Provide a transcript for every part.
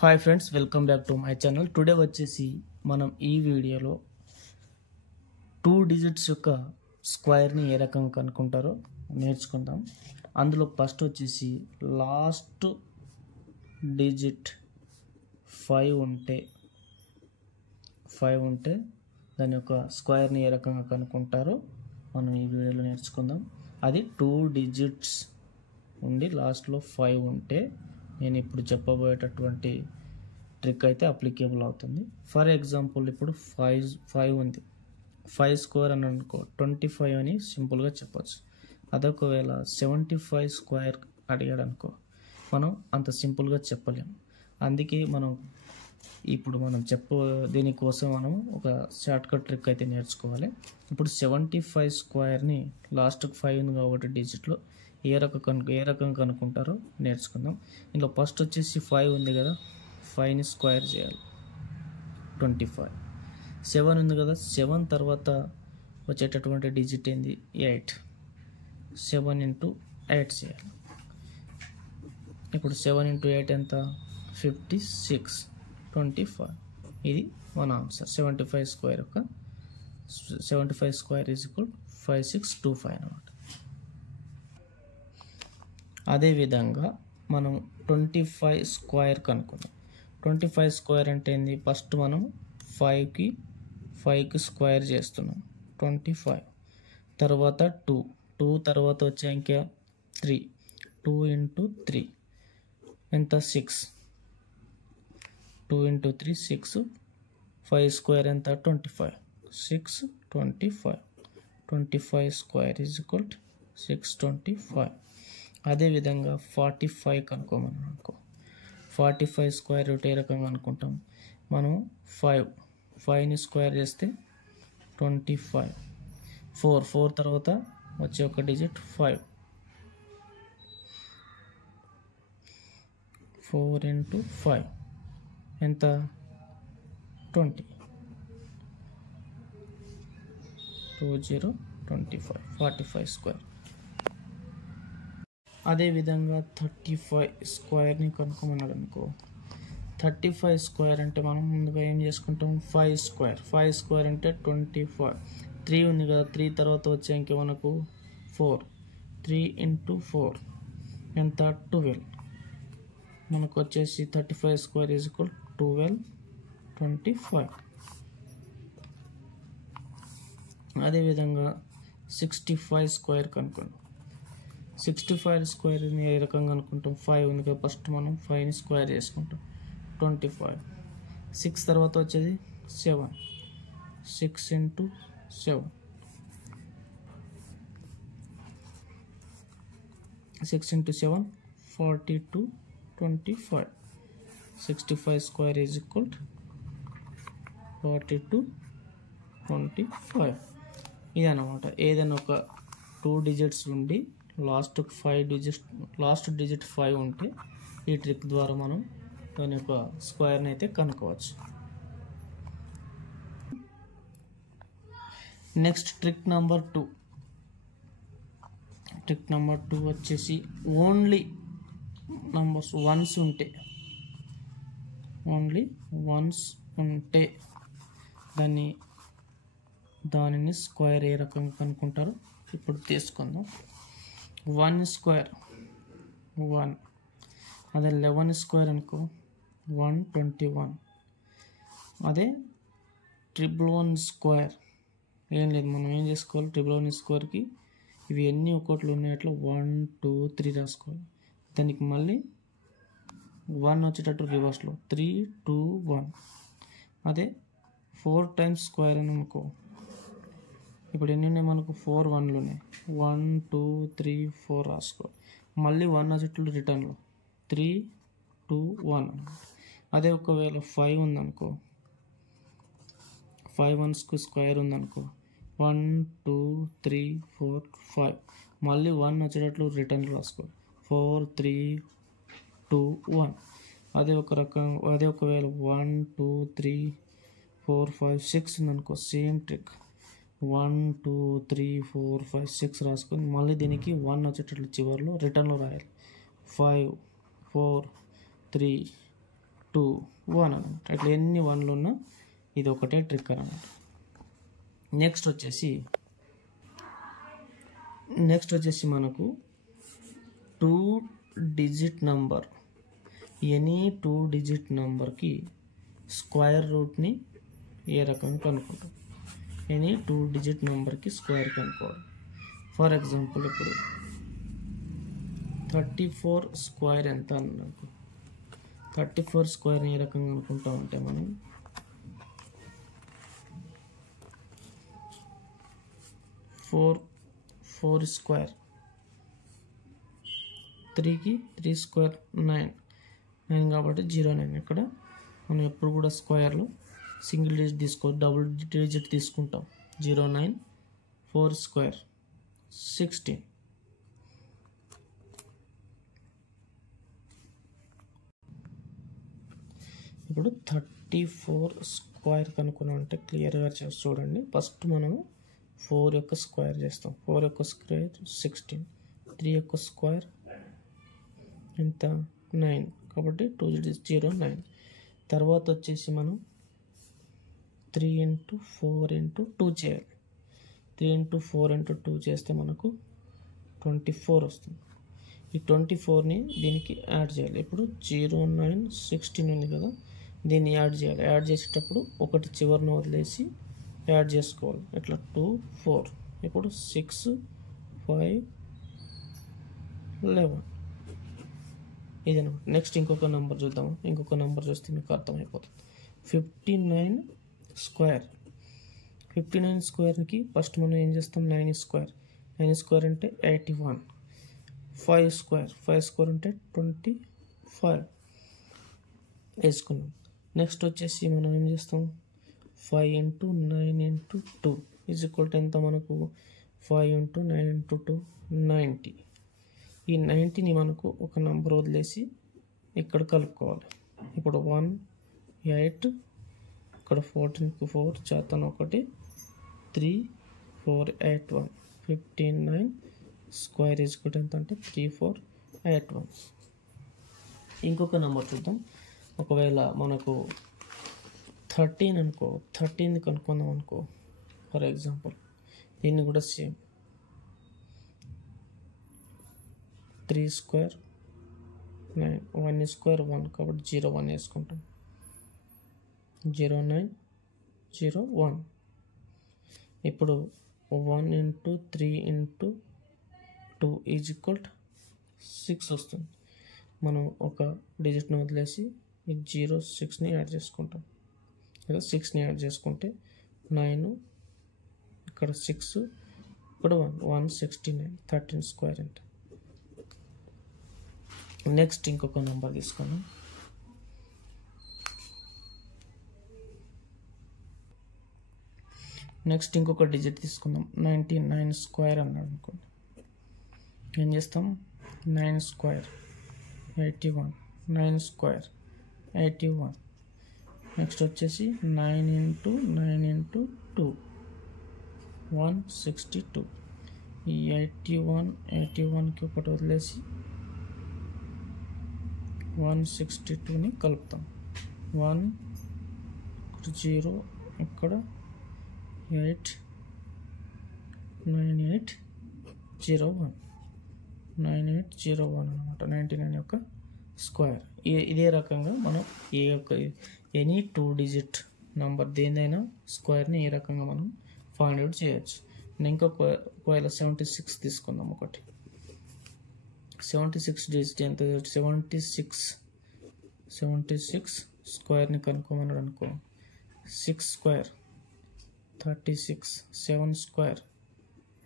Hi friends, welcome back to my channel. Today వచ్చేసి మనం ఈ వీడియోలో 2 డిజిట్స్ యొక్క స్క్వేర్ని ఏ రకంగా కనుక్కుంటారో నేర్చుకుందాం. అందులో ఫస్ట్ వచ్చేసి లాస్ట్ డిజిట్ 5 ఉంటే దాని యొక్క స్క్వేర్ని ఏ రకంగా కనుక్కుంటారో మనం ఈ వీడియోలో నేర్చుకుందాం. అది 2 డిజిట్స్ ఉండి లాస్ట్లో 5 ఉంటే నేను ఇప్పుడు చెప్పబోయేటటువంటి ట్రిక్ అయితే అప్లికేబుల్ అవుతుంది. ఫర్ ఎగ్జాంపుల్ ఇప్పుడు 5 ఉంది, 5 స్క్వేర్ అని అనుకో 25 అని సింపుల్గా చెప్పచ్చు. అదొకవేళ 75 స్క్వేర్ అడిగాడు అనుకో మనం అంత సింపుల్గా చెప్పలేము. అందుకే ఇప్పుడు మనం దీనికోసం మనం ఒక షార్ట్కట్ ట్రిక్ అయితే నేర్చుకోవాలి. ఇప్పుడు 75 స్క్వేర్ని లాస్ట్కి 5 ఉంది కాబట్టి డిజిట్లో ఏ రకంగా కనుక్కుంటారో నేర్చుకుందాం. ఇందులో ఫస్ట్ వచ్చేసి 5 ఉంది కదా, 5ని స్క్వేర్ చేయాలి 25. 7 ఉంది కదా, 7 తర్వాత వచ్చేటటువంటి డిజిట్ ఏంది 8. 7 × 8 చేయాలి. ఇప్పుడు 7 × 8 ఎంత 56, 25. ఇది మన ఆన్సర్. 75 స్క్వేర్ యొక్క 75 స్క్వేర్ ఈజ్ ఈక్వల్ 5625 అన్నమాట. అదేవిధంగా మనం 25 స్క్వేర్ కనుక్కుందాం. 25 స్క్వేర్ అంటే ఏంది, ఫస్ట్ మనం 5కి స్క్వేర్ చేస్తున్నాం 25. తర్వాత 2 తర్వాత వచ్చే ఇంకా 3, 2 × 3 ఎంత 6, 2 × 3 6. 5 స్క్వేర్ ఎంత 25, 6 25. 25 స్క్వేర్ ఈజ్ ఈక్వల్ 625. అదేవిధంగా 45 కనుక్కోమని అనుకో. 45 స్క్వేర్ రూట్ ఏ రకంగా అనుకుంటాం మనం 5ని స్క్వేర్ చేస్తే 25. 4 తర్వాత వచ్చే ఒక డిజిట్ 5. 4 × 5 ఎంత 20. 2025 45 స్క్వేర్. అదేవిధంగా 35 స్క్వేర్ని కనుక్కోమన్నాడు అనుకో. 35 స్క్వేర్ అంటే మనం ముందుగా ఏం చేసుకుంటాం 5 స్క్వేర్ అంటే 25. 3 ఉంది కదా, 3 తర్వాత వచ్చే ఇంక మనకు 4. 3 × 4 ఎంత 12. మనకు వచ్చేసి 35 స్క్వేర్ ఈజ్ ఈక్వల్ 1225. అదేవిధంగా 65 స్క్వేర్ కనుక్కోండి. 65 స్క్వేర్ని ఏ రకంగా అనుకుంటాం 5 ఉంది కదా, ఫస్ట్ మనం 5ని స్క్వేర్ చేసుకుంటాం 25. 6 తర్వాత వచ్చేది 7. 6 × 7. 6 × 7 42, 25. 65 స్క్వేర్ ఈజ్ ఈక్వల్ 42, 25. ఇదన్నమాట. ఏదైనా ఒక 2 డిజిట్స్ ఉండి లాస్ట్ డిజిట్ 5 ఉంటే ఈ ట్రిక్ ద్వారా మనం దాని యొక్క స్క్వేర్ని అయితే కనుక్కోవచ్చు. Next trick number 2. Trick number 2 వచ్చేసి ఓన్లీ నంబర్స్ వన్స్ ఉంటే దానిని స్క్వేర్ ఏ రకంగా కనుక్కుంటారో ఇప్పుడు తీసుకుందాం. 1 స్క్వేర్ 1. అదే 11 స్క్వేర్ అనుకో 121. అదే 111 స్క్వేర్ ఏం లేదు, మనం ఏం చేసుకోవాలి 111 స్క్వేర్కి ఇవి ఎన్ని ఒకట్లు ఉన్నాయి అట్లా 1 2 3 రాసుకోవాలి. దానికి మళ్ళీ 1 వచ్చేటట్టు రివర్స్లో 3 2 1. అదే 4 టైమ్స్ స్క్వేర్ అని అనుకో. ఇప్పుడు ఎన్ని ఉన్నాయి మనకు 4 1లు ఉన్నాయి. 1 2 3 4 రాసుకో. మళ్ళీ 1 వచ్చేట్లు రిటర్న్లో 3 2 1. అదే ఒకవేళ 5 ఉందనుకో, 5 1కి స్క్వేర్ ఉందనుకో 1 2 3 4 5. మళ్ళీ 1 వచ్చేటట్లు రిటర్న్లో రాసుకో 4 3 2 1. అదే ఒకవేళ 1 2 3 4 5 6 ఉందనుకో, సేమ్ ట్రిక్ 1 2 3 4 5 6 రాసుకొని మళ్ళీ దీనికి 1 వచ్చేటట్లు చివరిలో రిటర్న్లో రాయాలి 5 4 3 2 1 అనమాట. ఇట్లా ఎన్ని 1లు ఉన్నా ఇది ఒకటే ట్రిక్ అనమాట. నెక్స్ట్ వచ్చేసి మనకు 2 డిజిట్ నంబర్, ఎనీ 2 డిజిట్ నంబర్కి స్క్వేర్ రూట్ని ఏ రకంగా కనుక్కుంటాం. ఎనీ 2 డిజిట్ నెంబర్కి స్క్వేర్ కనుక్కోవాలి. ఫర్ ఎగ్జాంపుల్ ఇప్పుడు 34 స్క్వేర్ ఎంత అన్నకు, 34 స్క్వేర్ని ఏ రకంగా అనుకుంటాం అంటే మనం 4 స్క్వేర్, 3కి 3 స్క్వేర్ 9 కాబట్టి 09. ఇక్కడ మనం ఎప్పుడు కూడా స్క్వేర్లో సింగిల్ డిజిట్ తీసుకోవచ్చు, డబుల్ డిజిట్ తీసుకుంటాం. 09 4 స్క్వేర్ 16. ఇప్పుడు 34 స్క్వేర్ కనుక్కున్నాం అంటే క్లియర్గా చేసి చూడండి. ఫస్ట్ మనము 4 యొక్క స్క్వేర్ చేస్తాం. 4 యొక్క స్క్వేర్ 16, 3 యొక్క స్క్వేర్ ఎంత 9 కాబట్టి 2 డిజిట్ 09. తర్వాత వచ్చేసి మనం 3 × 4 × 2 చేయాలి. 3 × 4 × 2 చేస్తే మనకు 24 వస్తుంది. ఈ 24ని దీనికి యాడ్ చేయాలి. ఇప్పుడు 09 16 ఉంది కదా, దీన్ని యాడ్ చేయాలి. యాడ్ చేసేటప్పుడు ఒకటి చివరిని వదిలేసి యాడ్ చేసుకోవాలి. ఇట్లా 2 4. ఇప్పుడు 6 5 11 ఇదనమాట. నెక్స్ట్ ఇంకొక నెంబర్ చూద్దాం. ఇంకొక నెంబర్ చూస్తే మీకు అర్థమైపోతుంది. 59 స్క్వేర్. 59 స్క్వేర్కి ఫస్ట్ మనం ఏం చేస్తాం, 9 స్క్వేర్. 9 స్క్వేర్ అంటే 81. 5 స్క్వేర్ అంటే 25 వేసుకున్నాం. నెక్స్ట్ వచ్చేసి మనం ఏం చేస్తాం, 5 × 9 × 2 = ఎంత మనకు, 5 × 9 × 2 90. ఈ 90ని మనకు ఒక నెంబర్ వదిలేసి ఇక్కడ కలుపుకోవాలి. ఇప్పుడు 1 8, ఇక్కడ 14కి 4 చేతన 1 3 4 8 1 59 స్క్వేర్ = ఎంత అంటే 3481. ఇంకొక నెంబర్ చూద్దాం. ఒకవేళ మనకు 13 అనుకో, 13 కనుక్కుందాం అనుకో. ఫర్ ఎగ్జాంపుల్ దీన్ని కూడా సేమ్ 3 స్క్వేర్ 9, 1 స్క్వేర్ 1 కాబట్టి 01 వేసుకుంటాం. 09 01. ఇప్పుడు 1 × 3 × 2 = 6 వస్తుంది. మనం ఒక డిజిట్ని వదిలేసి ఈ 06ని యాడ్ చేసుకుంటాం. లేదా 6ని యాడ్ చేసుకుంటే 9, ఇక్కడ 6, ఇక్కడ 169 13 స్క్వేర్ అంటే. నెక్స్ట్ ఇంకొక నెంబర్ తీసుకుందాం. నెక్స్ట్ ఇంకొక డిజిట్ తీసుకుందాం. 99 స్క్వేర్ అన్నాడు అనుకోండి. ఏం చేస్తాం, 9 స్క్వేర్ 81, 9 స్క్వేర్ 81. నెక్స్ట్ వచ్చేసి 9 × 9 × 2 162. ఈ 81కి ఒకటి వదిలేసి 162ని కలుపుతాం. 1 0 ఇక్కడ 8 9801 9801 అనమాట. 99 యొక్క స్క్వేర్. ఇదే రకంగా మనం ఏ యొక్క ఎనీ 2 డిజిట్ నెంబర్ దేనైనా స్క్వేర్ని ఏ రకంగా మనం ఫైండ్ అవుట్ చేయొచ్చు. ఒకవేళ 76 తీసుకుందాం. ఒకటి 76 డిజిట్ ఎంత, 76 స్క్వేర్ని కనుక్కోమన్నాడు అనుకో. 6 స్క్వేర్ 36, 7 స్క్వేర్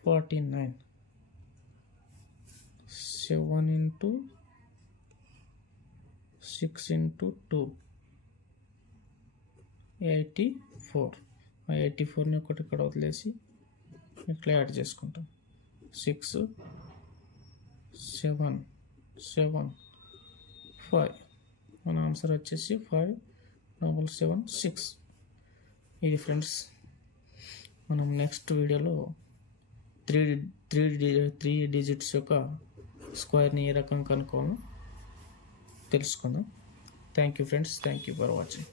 49, 7 × 6 × 2 84. ఆ 84ని ఒకటి ఇక్కడ వదిలేసి ఇట్లా యాడ్ చేసుకుంటాం. 6 7 7 5. మన ఆన్సర్ వచ్చేసి 5776. ఇది ఫ్రెండ్స్, మనం నెక్స్ట్ వీడియోలో 3 డిజిట్స్ యొక్క స్క్వేర్ని ఏ రకంగా కనుక్కోవాలో తెలుసుకుందాం. Thank you friends, thank you for watching.